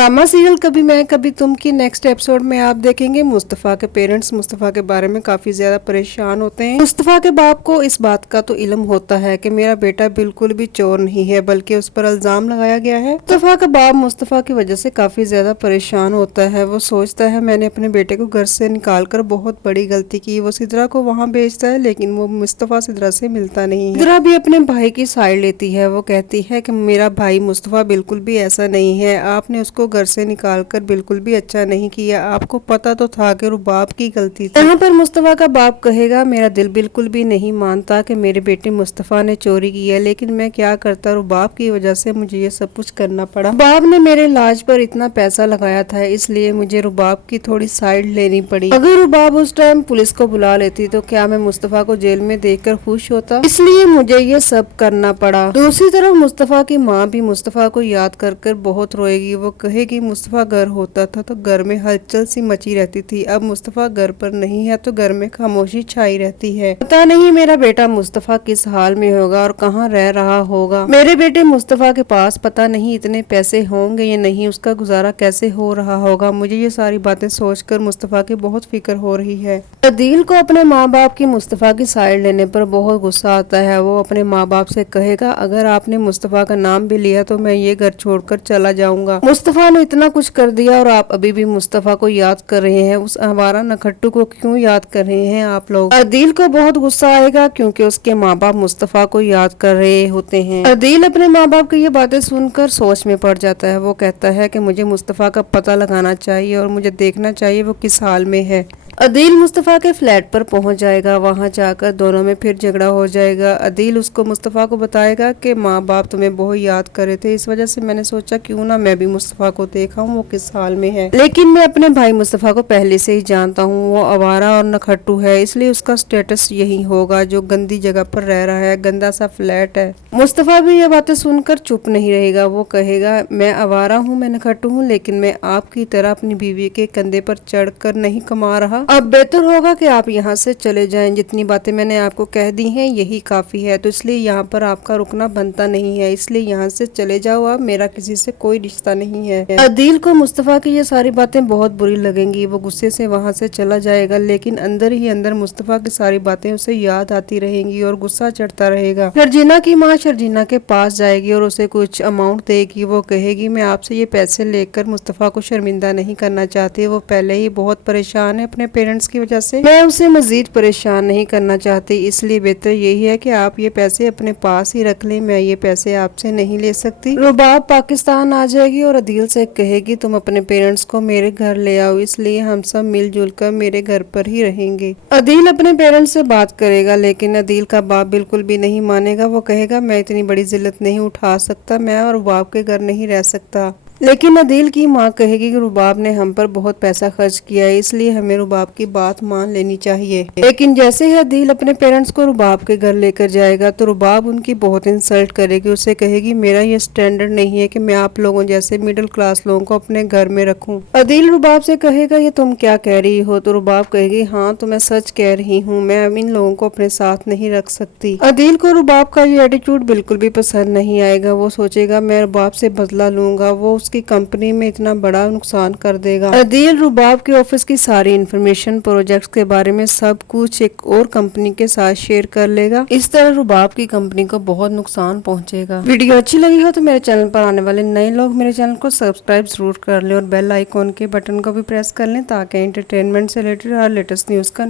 Drama serial कभी मैं कभी तुम की नेक्स्ट एपिसोड में आप देखेंगे मुस्तफ़ा के पेरेंट्स मुस्तफ़ा के बारे में काफी ज्यादा परेशान होते हैं। मुस्तफ़ा के बाप को इस बात का तो इल्म होता है कि मेरा बेटा बिल्कुल भी चोर नहीं है, बल्कि उस पर इल्जाम लगाया गया है। मुस्तफ़ा का बाप मुस्तफ़ा की वजह से काफी ज्यादा परेशान होता है। वो सोचता है मैंने अपने बेटे को घर से निकाल कर बहुत बड़ी गलती की। वो सिद्रा को वहाँ भेजता है, लेकिन वो मुस्तफ़ा सिद्रा से मिलता नहीं है। सिद्रा भी अपने भाई की साइड लेती है। वो कहती है कि मेरा भाई मुस्तफ़ा बिल्कुल भी ऐसा नहीं है, आपने उसको घर से निकालकर बिल्कुल भी अच्छा नहीं किया। आपको पता तो था कि रुबाब की गलती थी। यहाँ पर मुस्तफ़ा का बाप कहेगा मेरा दिल बिल्कुल भी नहीं मानता कि मेरे बेटे मुस्तफ़ा ने चोरी की है, लेकिन मैं क्या करता, रुबाब की वजह से मुझे ये सब कुछ करना पड़ा। रुबाब ने मेरे इलाज पर इतना पैसा लगाया था, इसलिए मुझे रुबाब की थोड़ी साइड लेनी पड़ी। अगर रुबाब उस टाइम पुलिस को बुला लेती तो क्या मैं मुस्तफ़ा को जेल में देखकर खुश होता, इसलिए मुझे ये सब करना पड़ा। दूसरी तरफ मुस्तफ़ा की माँ भी मुस्तफ़ा को याद कर कर बहुत रोएगी। वो कहेगी मुस्तफ़ा घर होता था तो घर में हलचल सी मची रहती थी, अब मुस्तफ़ा घर पर नहीं है तो घर में खामोशी छाई रहती है। पता नहीं मेरा बेटा मुस्तफ़ा किस हाल में होगा और कहाँ रह रहा होगा। मेरे बेटे मुस्तफ़ा के पास पता नहीं इतने पैसे होंगे या नहीं, उसका गुजारा कैसे हो रहा होगा। मुझे ये सारी बातें सोचकर मुस्तफ़ा की बहुत फिक्र हो रही है। अदील को अपने माँ बाप की मुस्तफ़ा की साइड लेने पर बहुत गुस्सा आता है। वो अपने माँ बाप से कहेगा अगर आपने मुस्तफ़ा का नाम भी लिया तो मैं ये घर छोड़कर चला जाऊंगा। मुस्तफ़ा ने इतना कुछ कर दिया और आप अभी भी मुस्तफ़ा को याद कर रहे हैं, उस आवारा नखट्टू को क्यों याद कर रहे हैं आप लोग। अदील को बहुत गुस्सा आएगा क्योंकि उसके माँ बाप मुस्तफ़ा को याद कर रहे होते हैं। अदील अपने माँ बाप की ये बातें सुनकर सोच में पड़ जाता है। वो कहता है कि मुझे मुस्तफ़ा का पता लगाना चाहिए और मुझे देखना चाहिए वो किस हाल में है। अदील मुस्तफ़ा के फ्लैट पर पहुंच जाएगा। वहां जाकर दोनों में फिर झगड़ा हो जाएगा। अदील उसको मुस्तफ़ा को बताएगा कि माँ बाप तुम्हें बहुत याद कर रहे थे, इस वजह से मैंने सोचा क्यों ना मैं भी मुस्तफ़ा को देखा हूँ वो किस हाल में है। लेकिन मैं अपने भाई मुस्तफ़ा को पहले से ही जानता हूँ, वो आवारा और नखट्टू है, इसलिए उसका स्टेटस यही होगा जो गंदी जगह पर रह रहा है, गंदा सा फ्लैट है। मुस्तफ़ा भी ये बातें सुनकर चुप नहीं रहेगा। वो कहेगा मैं आवारा हूँ, मैं नखट्टू हूँ, लेकिन मैं आपकी तरह अपनी बीवी के कंधे पर चढ़कर नहीं कमा रहा। अब बेहतर होगा कि आप यहाँ से चले जाएं। जितनी बातें मैंने आपको कह दी हैं यही काफी है, तो इसलिए यहाँ पर आपका रुकना बनता नहीं है, इसलिए यहाँ से चले जाओ आप, मेरा किसी से कोई रिश्ता नहीं है। अदील को मुस्तफ़ा की ये सारी बातें बहुत बुरी लगेंगी। वो गुस्से से वहाँ से चला जाएगा, लेकिन अंदर ही अंदर मुस्तफ़ा की सारी बातें उसे याद आती रहेंगी और गुस्सा चढ़ता रहेगा। शर्जीना की माँ शर्जीना के पास जाएगी और उसे कुछ अमाउंट देगी। वो कहेगी मैं आपसे ये पैसे लेकर मुस्तफ़ा को शर्मिंदा नहीं करना चाहती, वो पहले ही बहुत परेशान है अपने पेरेंट्स की वजह से, मैं उसे मजीद परेशान नहीं करना चाहती, इसलिए बेहतर यही है कि आप ये पैसे अपने पास ही रख लें, मैं ये पैसे आपसे नहीं ले सकती। रुबाब पाकिस्तान आ जाएगी और अदील से कहेगी तुम अपने पेरेंट्स को मेरे घर ले आओ, इसलिए हम सब मिलजुल कर मेरे घर पर ही रहेंगे। अदील अपने पेरेंट्स से बात करेगा, लेकिन अदील का बाप बिल्कुल भी नहीं मानेगा। वो कहेगा मैं इतनी बड़ी जिल्लत नहीं उठा सकता, मैं और रुबाब के घर नहीं रह सकता। लेकिन अदील की माँ कहेगी कि रुबाब ने हम पर बहुत पैसा खर्च किया है, इसलिए हमें रुबाब की बात मान लेनी चाहिए। लेकिन जैसे ही अदील अपने पेरेंट्स को रुबाब के घर लेकर जाएगा तो रुबाब उनकी बहुत इंसल्ट करेगी। उसे कहेगी मेरा ये स्टैंडर्ड नहीं है कि मैं आप लोगों जैसे मिडिल क्लास लोगों को अपने घर में रखूं। अदील रुबाब से कहेगा ये तुम क्या कह रही हो, तो रुबाब कहेगी हाँ तो मैं सच कह रही हूँ, मैं अब इन लोगों को अपने साथ नहीं रख सकती। अदील को रुबाब का ये एटीट्यूड बिल्कुल भी पसंद नहीं आएगा। वो सोचेगा मैं रुबाब से बदला लूंगा, वो की कंपनी में इतना बड़ा नुकसान कर देगा। अदील रुबाब के ऑफिस की सारी इंफॉर्मेशन, प्रोजेक्ट्स के बारे में सब कुछ एक और कंपनी के साथ शेयर कर लेगा। इस तरह रुबाब की कंपनी को बहुत नुकसान पहुंचेगा। वीडियो अच्छी लगी हो तो मेरे चैनल पर आने वाले नए लोग मेरे चैनल को सब्सक्राइब जरूर कर ले और बेल आइकॉन के बटन को भी प्रेस कर लें ताकि एंटरटेनमेंट से रिलेटेड हर लेटेस्ट न्यूज का